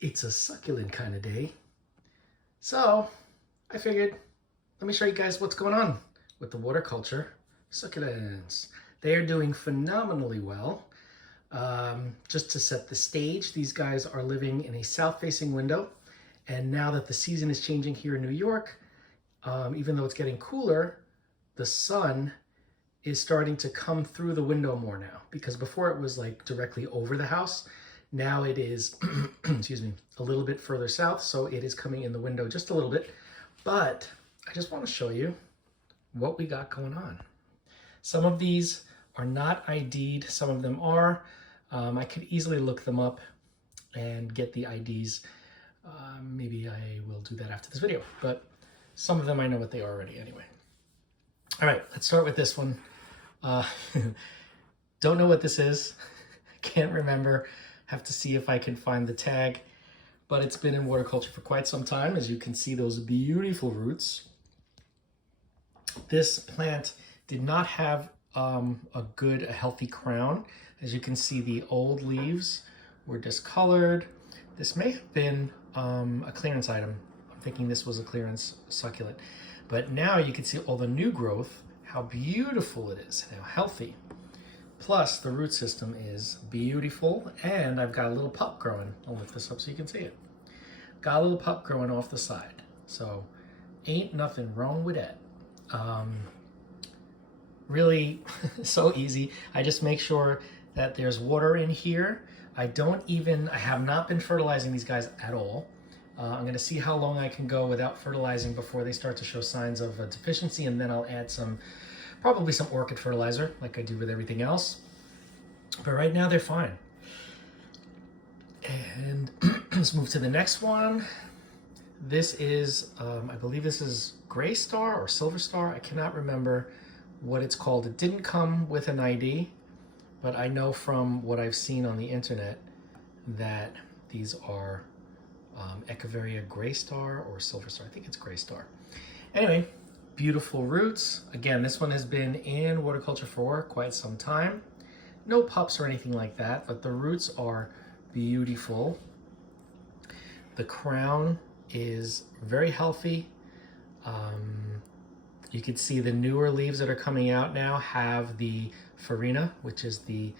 It's a succulent kind of day. So I figured, let me show you guys what's going on with the water culture succulents. They are doing phenomenally well. Just to set the stage, these guys are living in a south-facing window. And now that the season is changing here in New York, even though it's getting cooler, the sun is starting to come through the window more now, because before it was like directly over the house. Now it is, excuse me, a little bit further south, so it is coming in the window just a little bit. But I just want to show you what we got going on. Some of these are not ID'd, some of them are. I could easily look them up and get the IDs. Maybe I will do that after this video, but some of them I know what they are already anyway. All right, let's start with this one. Don't know what this is. Can't remember. Have to see if I can find the tag, but it's been in water culture for quite some time. As you can see, those beautiful roots. This plant did not have a healthy crown. As you can see, the old leaves were discolored. This may have been a clearance item. I'm thinking this was a clearance succulent, but now you can see all the new growth, how beautiful it is, how healthy. Plus, the root system is beautiful, and I've got a little pup growing. I'll lift this up so you can see it. Got a little pup growing off the side. So, ain't nothing wrong with that. Really, so easy. I just make sure that there's water in here. I have not been fertilizing these guys at all. I'm gonna see how long I can go without fertilizing before they start to show signs of a deficiency, and then I'll add probably some orchid fertilizer like I do with everything else. But right now they're fine. And let's move to the next one. This is, I believe this is Greystar or Silver Star. I cannot remember what it's called. It didn't come with an ID, but I know from what I've seen on the internet that these are Echeveria Greystar or Silver Star. I think it's Greystar. Anyway, beautiful roots. Again, this one has been in water culture for quite some time. No pups or anything like that, but the roots are beautiful. The crown is very healthy. You can see the newer leaves that are coming out now have the farina, which is the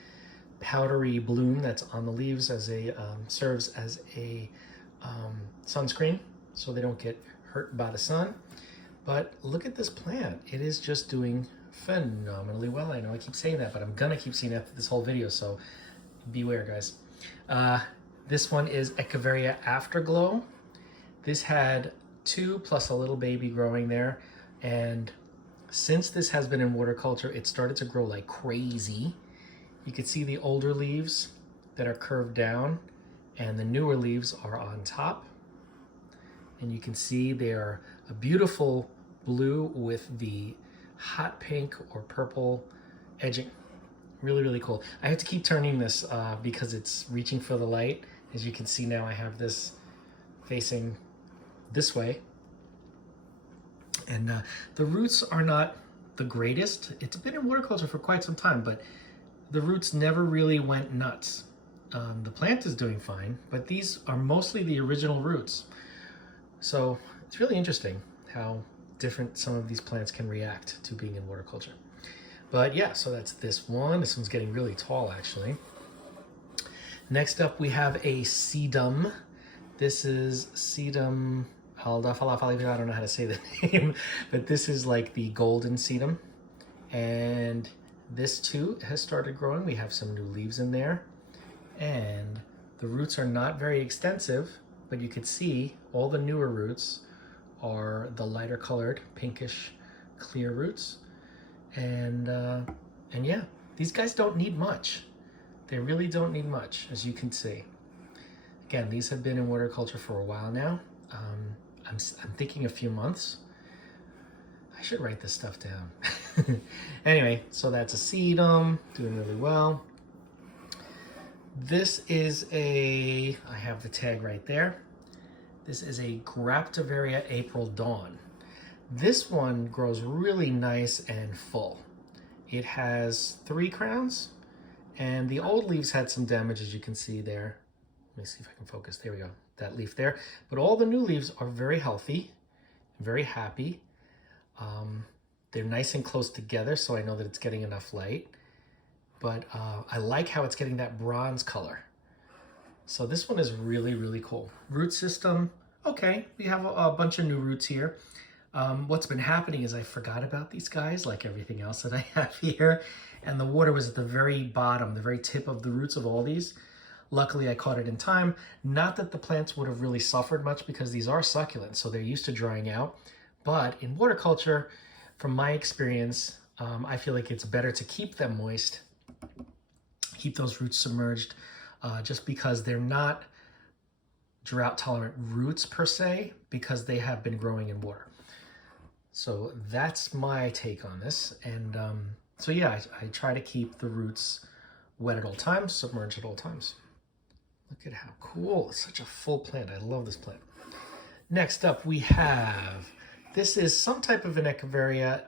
powdery bloom that's on the leaves, as serves as a sunscreen, so they don't get hurt by the sun. But look at this plant. It is just doing phenomenally well. I know I keep saying that, but I'm gonna keep saying that this whole video, so beware, guys. This one is Echeveria Afterglow. This had 2 plus a little baby growing there, and since this has been in water culture, it started to grow like crazy. You can see the older leaves that are curved down, and the newer leaves are on top. And you can see they're a beautiful blue with the hot pink or purple edging. Really, really cool. I have to keep turning this because it's reaching for the light. As you can see now, I have this facing this way. And the roots are not the greatest. It's been in water culture for quite some time, but the roots never really went nuts. The plant is doing fine, but these are mostly the original roots. So it's really interesting how different some of these plants can react to being in water culture. But yeah, so that's this one. This one's getting really tall, actually. Next up, we have a Sedum. This is Sedum Aldafalafali. I don't know how to say the name, but this is like the golden Sedum. And this too has started growing. We have some new leaves in there. And the roots are not very extensive, but you could see all the newer roots are the lighter colored, pinkish, clear roots. And yeah, these guys don't need much. They really don't need much, as you can see. Again, these have been in water culture for a while now. I'm thinking a few months. I should write this stuff down. Anyway, so that's a Sedum, doing really well. This is I have the tag right there. This is a Graftavaria April Dawn. This one grows really nice and full. It has 3 crowns, and the old leaves had some damage, as you can see there. Let me see if I can focus. There we go, that leaf there. But all the new leaves are very healthy, very happy. They're nice and close together, so I know that it's getting enough light. But I like how it's getting that bronze color. So this one is really, really cool. Root system, okay, we have a bunch of new roots here. What's been happening is I forgot about these guys, like everything else that I have here. And the water was at the very bottom, the very tip of the roots of all these. Luckily, I caught it in time. Not that the plants would have really suffered much because these are succulents, so they're used to drying out. But in water culture, from my experience, I feel like it's better to keep them moist, keep those roots submerged, just because they're not drought-tolerant roots per se, because they have been growing in water. So that's my take on this. And so yeah, I try to keep the roots wet at all times, submerged at all times. Look at how cool. It's such a full plant. I love this plant. Next up we have, this is some type of an Echeveria.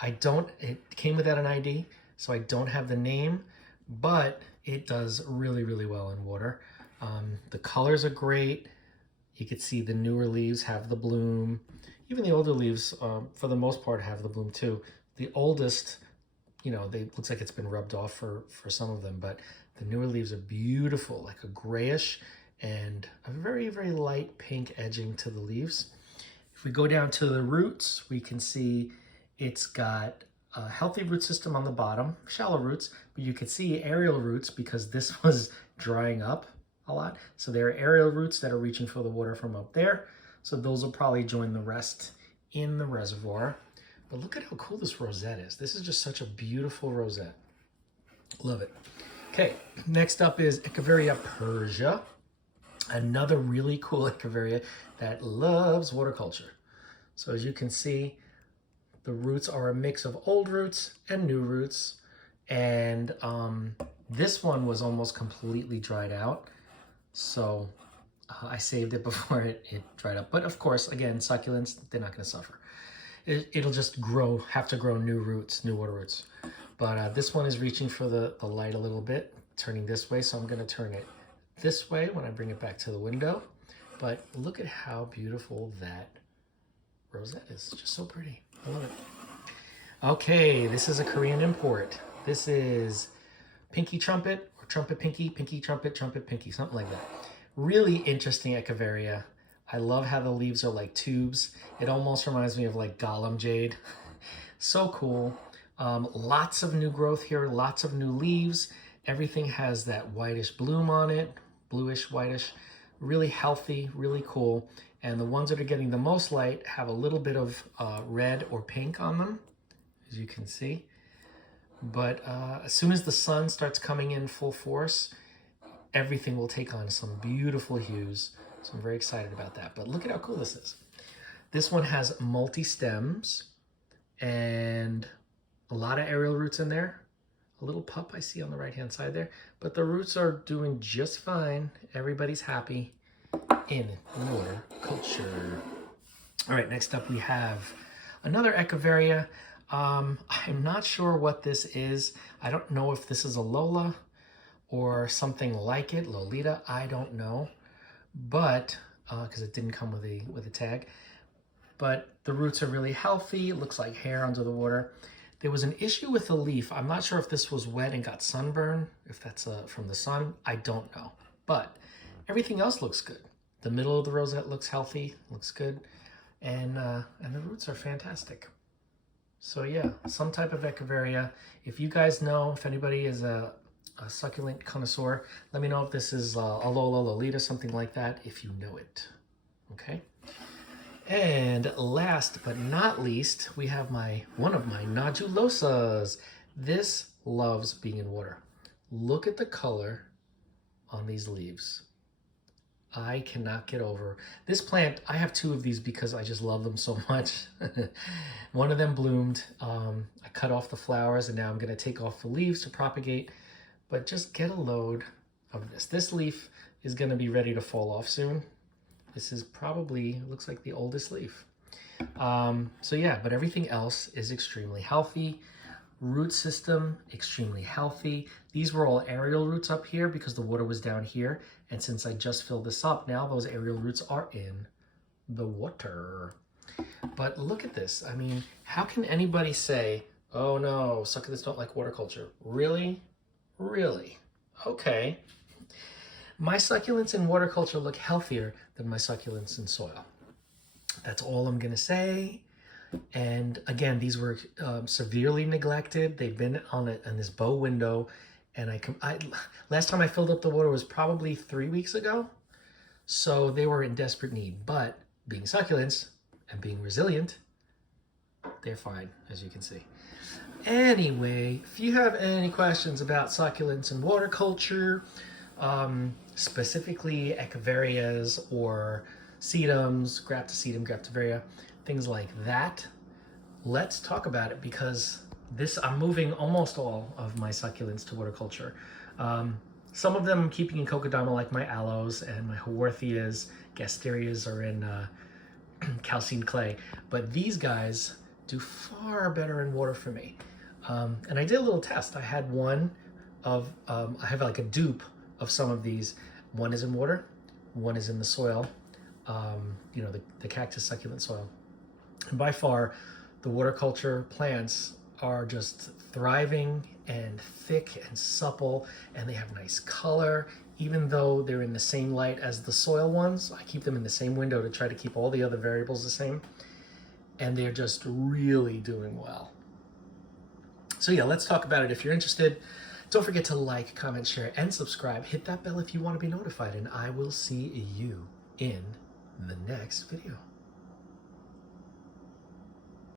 It came without an ID, so I don't have the name, but it does really, really well in water. The colors are great. You can see the newer leaves have the bloom. Even the older leaves, for the most part, have the bloom too. The oldest, you know, looks like it's been rubbed off for some of them, but the newer leaves are beautiful, like a grayish and a very, very light pink edging to the leaves. If we go down to the roots, we can see it's got a healthy root system on the bottom, shallow roots, but you can see aerial roots because this was drying up a lot. So there are aerial roots that are reaching for the water from up there. So those will probably join the rest in the reservoir. But look at how cool this rosette is. This is just such a beautiful rosette. Love it. Okay, next up is Echeveria Persia. Another really cool Echeveria that loves water culture. So as you can see, the roots are a mix of old roots and new roots. And this one was almost completely dried out. So I saved it before it dried up. But of course, again, succulents, they're not going to suffer. It'll just have to grow new roots, new water roots. But this one is reaching for the light a little bit, turning this way. So I'm going to turn it this way when I bring it back to the window. But look at how beautiful that rosette is. Just so pretty. I love it. Okay, this is a Korean import. This is Pinky Trumpet, or Trumpet Pinky, Pinky Trumpet, Trumpet Pinky, something like that. Really interesting Echeveria. I love how the leaves are like tubes. It almost reminds me of like Gollum Jade. So cool. Lots of new growth here, lots of new leaves. Everything has that whitish bloom on it, bluish, whitish. Really healthy, really cool. And the ones that are getting the most light have a little bit of red or pink on them, as you can see. But as soon as the sun starts coming in full force, everything will take on some beautiful hues. So I'm very excited about that. But look at how cool this is. This one has multi-stems and a lot of aerial roots in there. A little pup I see on the right-hand side there. But the roots are doing just fine. Everybody's happy in water culture. All right, next up we have another Echeveria. I'm not sure what this is. I don't know if this is a Elola or something like it, Lolita, I don't know. But, because it didn't come with a tag. But the roots are really healthy. It looks like hair under the water. There was an issue with the leaf. I'm not sure if this was wet and got sunburn, if that's from the sun. I don't know. But everything else looks good. The middle of the rosette looks healthy, looks good. And the roots are fantastic. So yeah, some type of Echeveria. If you guys know, if anybody is a succulent connoisseur, let me know if this is Elola Lolita, something like that, if you know it. Okay. And last but not least, we have one of my Nujulosas. This loves being in water. Look at the color on these leaves. I cannot get over this plant. I have two of these because I just love them so much. One of them bloomed. I cut off the flowers and now I'm going to take off the leaves to propagate. But just get a load of this. This leaf is going to be ready to fall off soon. This is probably, looks like the oldest leaf. So yeah, but everything else is extremely healthy. Root system, extremely healthy. These were all aerial roots up here because the water was down here. And since I just filled this up, now those aerial roots are in the water. But look at this. I mean, how can anybody say, oh no, succulents don't like water culture? Really? Really? Okay. My succulents in water culture look healthier than my succulents in soil. That's all I'm gonna say. And again, these were severely neglected. They've been on this bow window, and last time I filled up the water was probably 3 weeks ago. So they were in desperate need, but being succulents and being resilient, they're fine, as you can see. Anyway, if you have any questions about succulents and water culture, specifically Echeverias or Sedums, Sedum, Graftavaria, things like that, let's talk about it, because I'm moving almost all of my succulents to water culture. Some of them I'm keeping in Kokedama, like my aloes, and my Haworthias, Gasterias are in calcined clay. But these guys do far better in water for me. And I did a little test. I had one of, I have like a dupe of some of these. One is in water, one is in the soil, you know, the cactus succulent soil. And by far, the water culture plants are just thriving and thick and supple, and they have nice color. Even though they're in the same light as the soil ones, I keep them in the same window to try to keep all the other variables the same. And they're just really doing well. So yeah, let's talk about it. If you're interested, don't forget to like, comment, share, and subscribe. Hit that bell if you want to be notified, and I will see you in the next video.